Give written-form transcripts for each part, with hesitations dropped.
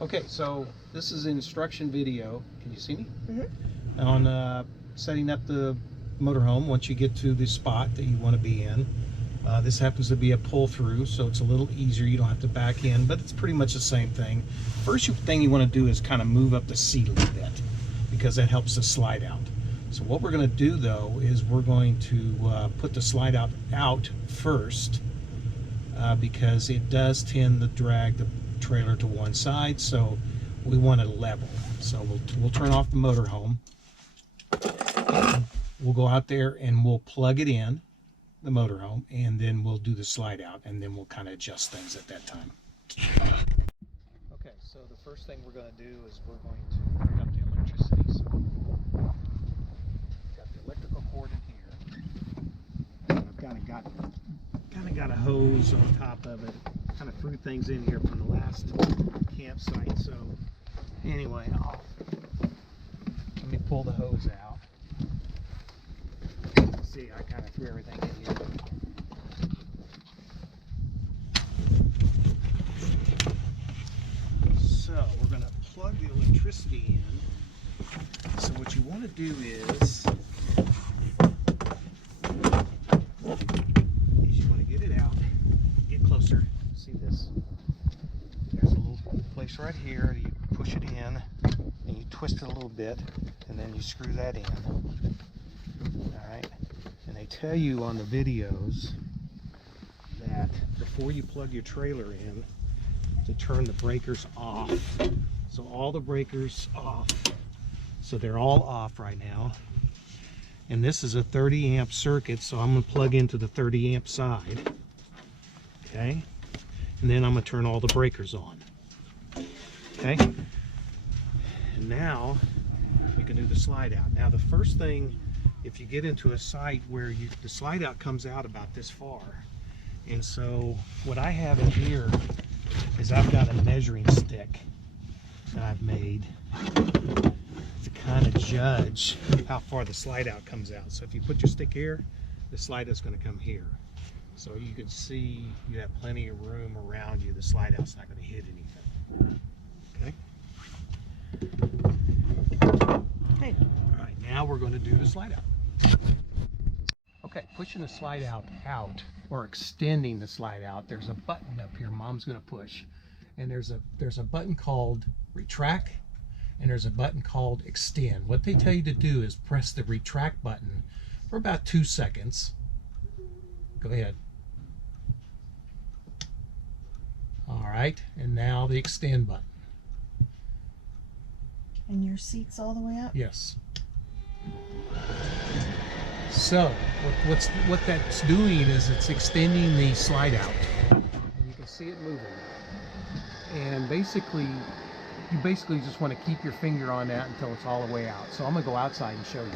Okay, so this is an instruction video. Can you see me? Mm-hmm. On setting up the motorhome once you get to the spot that you want to be in. This happens to be a pull through, so it's a little easier. You don't have to back in, but it's pretty much the same thing. First thing you want to do is kind of move up the seat a little bit because that helps the slide out. So what we're going to do though is we're going to put the slide out first because it does tend to drag the trailer to one side, so we want to level. So we'll turn off the motorhome. We'll go out there and we'll plug it in the motorhome, and then we'll do the slide out, and then we'll kind of adjust things at that time. Okay, so the first thing we're going to do is we're going to hook up the electricity. So got the electrical cord in here. I've kind of got a hose on top of it. Kind of threw things in here from the last campsite. So anyway, let me pull the hose out. See, I kind of threw everything in here. So we're going to plug the electricity in. So what you want to do is you want to get it out, get closer. See this? There's a little place right here. You push it in and you twist it a little bit, and then you screw that in. All right. And they tell you on the videos that before you plug your trailer in, to turn the breakers off. So all the breakers off. So they're all off right now. And this is a 30 amp circuit, so I'm going to plug into the 30 amp side. Okay. And then I'm going to turn all the breakers on. Okay. And now we can do the slide out. Now the first thing, if you get into a site where the slide out comes out about this far, and so what I have in here is I've got a measuring stick that I've made to kind of judge how far the slide out comes out. So if you put your stick here, the slide out's going to come here. So you can see you have plenty of room around you. The slide out's not going to hit anything. Okay. Hey. All right, now we're going to do the slide out. Okay, pushing the slide out or extending the slide out, there's a button up here Mom's going to push, and there's a button called retract, and there's a button called extend. What they tell you to do is press the retract button for about 2 seconds. Go ahead. All right, and now the extend button. And your seat's all the way up? Yes. So what that's doing is it's extending the slide out. And you can see it moving. And basically, you just want to keep your finger on that until it's all the way out. So I'm going to go outside and show you.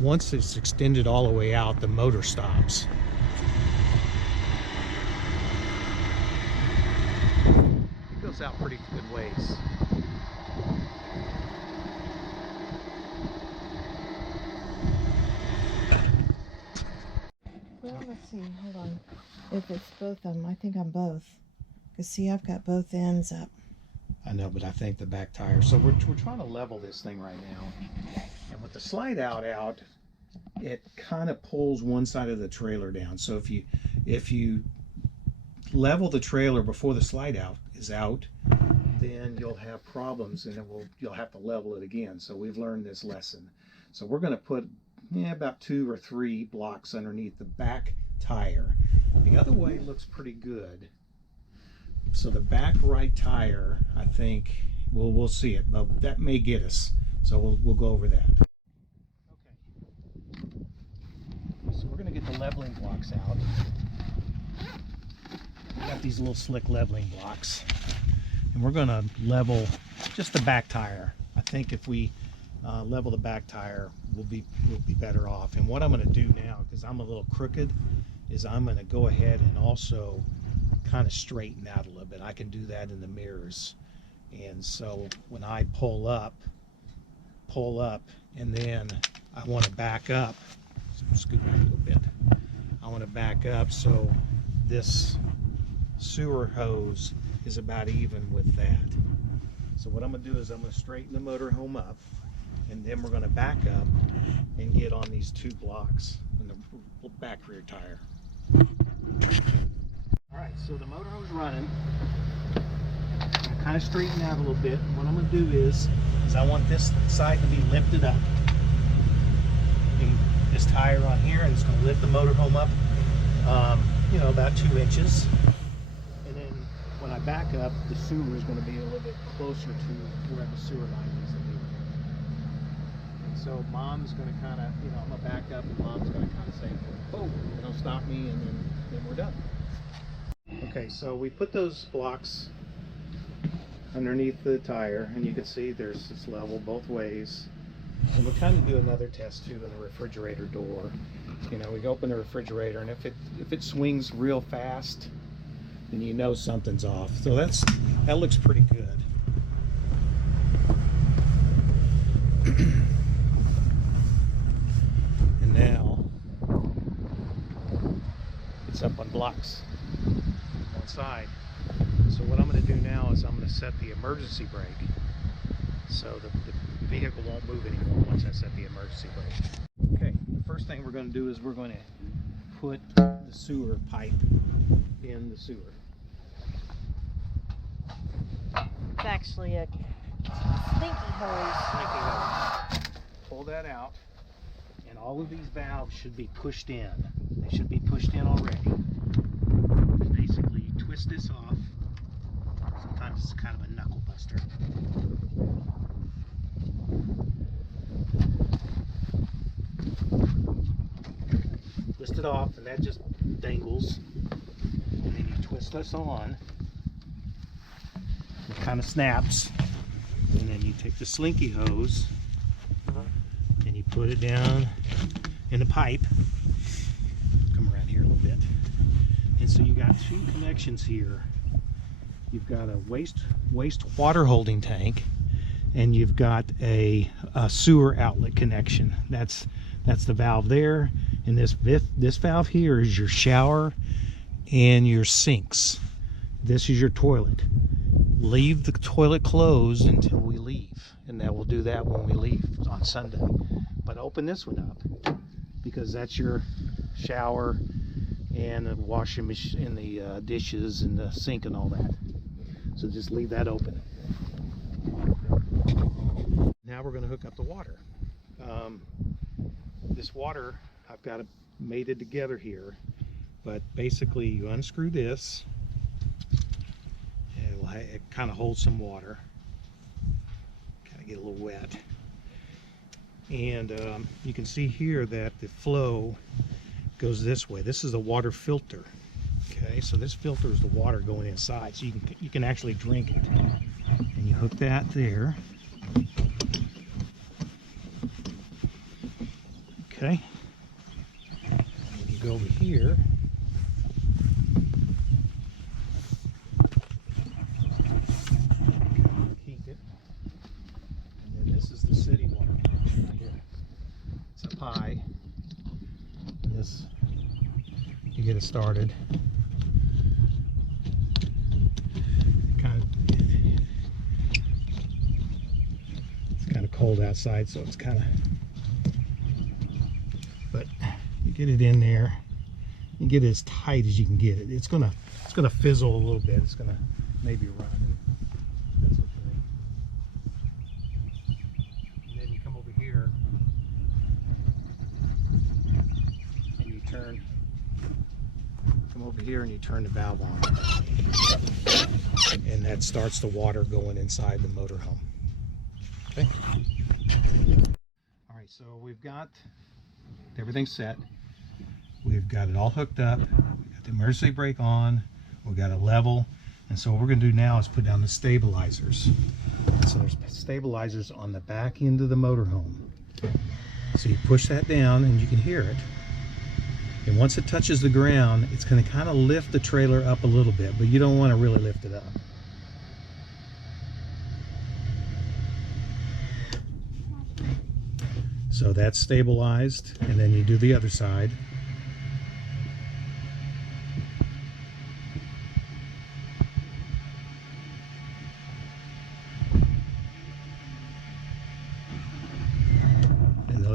Once it's extended all the way out, the motor stops. It goes out pretty good ways. Well, let's see. Hold on. If it's both of them, I think I'm both. Because see, I've got both ends up. I know, but I think the back tire. So we're trying to level this thing right now. And with the slide out, it kind of pulls one side of the trailer down. So if you level the trailer before the slide out is out, then you'll have problems, and you'll have to level it again. So we've learned this lesson. So we're going to put about 2 or 3 blocks underneath the back tire. The other way looks pretty good. So the back right tire, I think, we'll see it, but that may get us. So we'll go over that. Okay. So we're going to get the leveling blocks out. We got these little slick leveling blocks, and we're going to level just the back tire. I think if we level the back tire, we'll be better off. And what I'm going to do now, because I'm a little crooked, is I'm going to go ahead and also kind of straighten out a little bit. I can do that in the mirrors. And so when I pull up, and then I want to back up. So scoot back a little bit. I want to back up so this sewer hose is about even with that. So what I'm going to do is I'm going to straighten the motorhome up, and then we're going to back up and get on these 2 blocks in the back rear tire. Alright, so the motorhome's running. I'm kind of straighten out a little bit. What I'm going to do is I want this side to be lifted up. And this tire on here, and it's going to lift the motorhome up, you know, about 2 inches. And then when I back up, the sewer is going to be a little bit closer to where the sewer line needs to be. And so Mom's going to kind of, you know, I'm going to back up, and Mom's going to kind of say, "Oh," you know, stop me, and then we're done. Okay, so we put those blocks underneath the tire, and you can see there's this level both ways. And we'll kind of do another test too in the refrigerator door. You know, we open the refrigerator, and if it swings real fast, then you know something's off. So that looks pretty good. And now it's up on blocks on one side. So what I'm going to do now is I'm going to set the emergency brake, so the vehicle won't move anymore once I set the emergency brake. Okay, the first thing we're going to do is we're going to put the sewer pipe in the sewer. It's actually a stinky hose. Pull that out, and all of these valves should be pushed in. They should be pushed in already. Basically, you twist this off. Sometimes it's kind of a knuckle buster. Twist it off, and that just dangles. And then you twist this on. It kind of snaps. And then you take the slinky hose and you put it down in the pipe. Come around here a little bit. And so you got 2 connections here. You've got a waste water holding tank, and you've got a sewer outlet connection. That's the valve there, and this valve here is your shower and your sinks. This is your toilet. Leave the toilet closed until we leave, and that will do that when we leave on Sunday. But open this one up, because that's your shower and the washing machine and the dishes and the sink and all that. So just leave that open. Now we're going to hook up the water. This water, I've got it mated together here, but basically you unscrew this, and it kind of holds some water. Kind of get a little wet. And you can see here that the flow goes this way. This is a water filter. Okay, so this filters the water going inside, so you can actually drink it. And you hook that there. Okay. And you go over here. Keep it. And then this is the city water connection right here. It's up high. This, you get it started. Cold outside, so it's kind of, but you get it in there, you get it as tight as you can get it. It's gonna fizzle a little bit. It's gonna maybe run, and that's okay. And then you come over here and you come over here and you turn the valve on, and that starts the water going inside the motorhome. Okay. All right, so we've got everything set. We've got it all hooked up. We've got the emergency brake on. We've got it level. And so what we're going to do now is put down the stabilizers. So there's stabilizers on the back end of the motorhome. So you push that down, and you can hear it. And once it touches the ground, it's going to kind of lift the trailer up a little bit, but you don't want to really lift it up. So that's stabilized, and then you do the other side.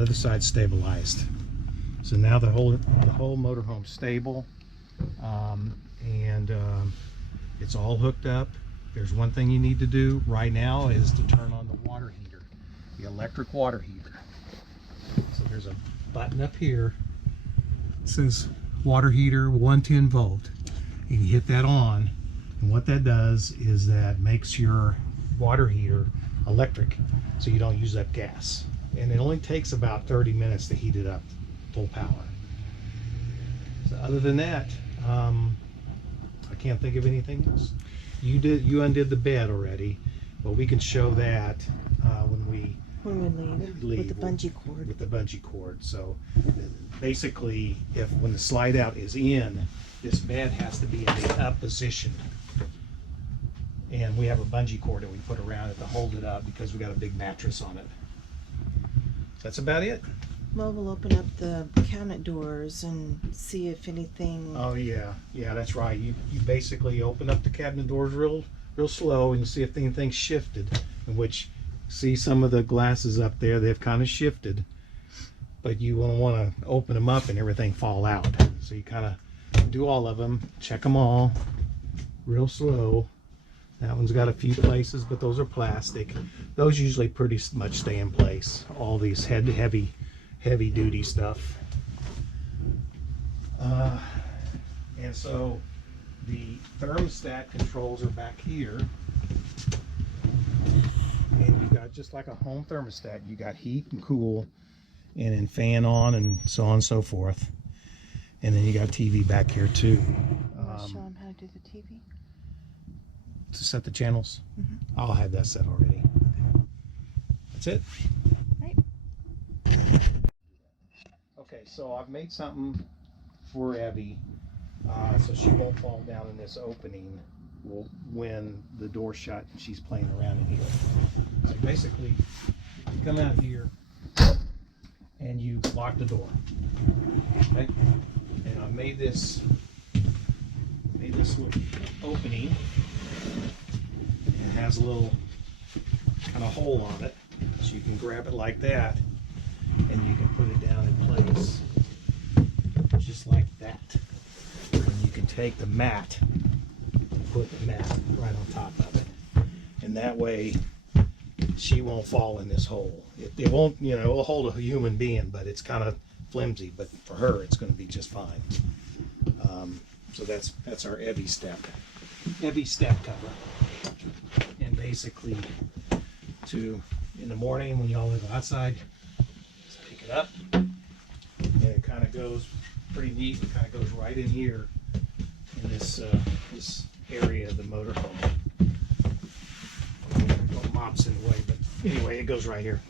other side's stabilized. So now the whole motorhome's stable, and it's all hooked up. There's one thing you need to do right now is to turn on the water heater, the electric water heater. So there's a button up here. It says water heater 110 volt. You can hit that on, and what that does is that makes your water heater electric, so you don't use up gas. And it only takes about 30 minutes to heat it up full power. So other than that, I can't think of anything else. You undid the bed already, but we can show that when we leave with the bungee cord. With the bungee cord. So basically, when the slide out is in, this bed has to be in the up position. And we have a bungee cord that we put around it to hold it up because we got a big mattress on it. That's about it. Well, we'll open up the cabinet doors and see if anything. Oh yeah, that's right. You basically open up the cabinet doors real slow and see if anything shifted. In which, see some of the glasses up there, they've kind of shifted, but you won't want to open them up and everything fall out. So you kind of do all of them, check them all, real slow. That one's got a few places, but those are plastic. Those usually pretty much stay in place. All these heavy duty stuff. And so the thermostat controls are back here. And you got, just like a home thermostat, you got heat and cool, and then fan on and so on and so forth. And then you got TV back here too. Show them how to do the TV. To set the channels. Mm-hmm. I'll have that set already. That's it. Right. Okay, so I've made something for Evie, so she won't fall down in this opening when the door's shut and she's playing around in here. So basically, you come out here and you lock the door. Okay, and I've made this little opening. It has a little kind of hole on it, so you can grab it like that, and you can put it down in place, just like that. And you can take the mat and put the mat right on top of it, and that way she won't fall in this hole. It won't, it'll hold a human being, but it's kind of flimsy. But for her, it's going to be just fine. So that's our Evie step cover. And basically, in the morning when y'all live outside, just pick it up, and it kind of goes pretty neat. It kind of goes right in here in this area of the motorhome. Mops in the way, but anyway, it goes right here.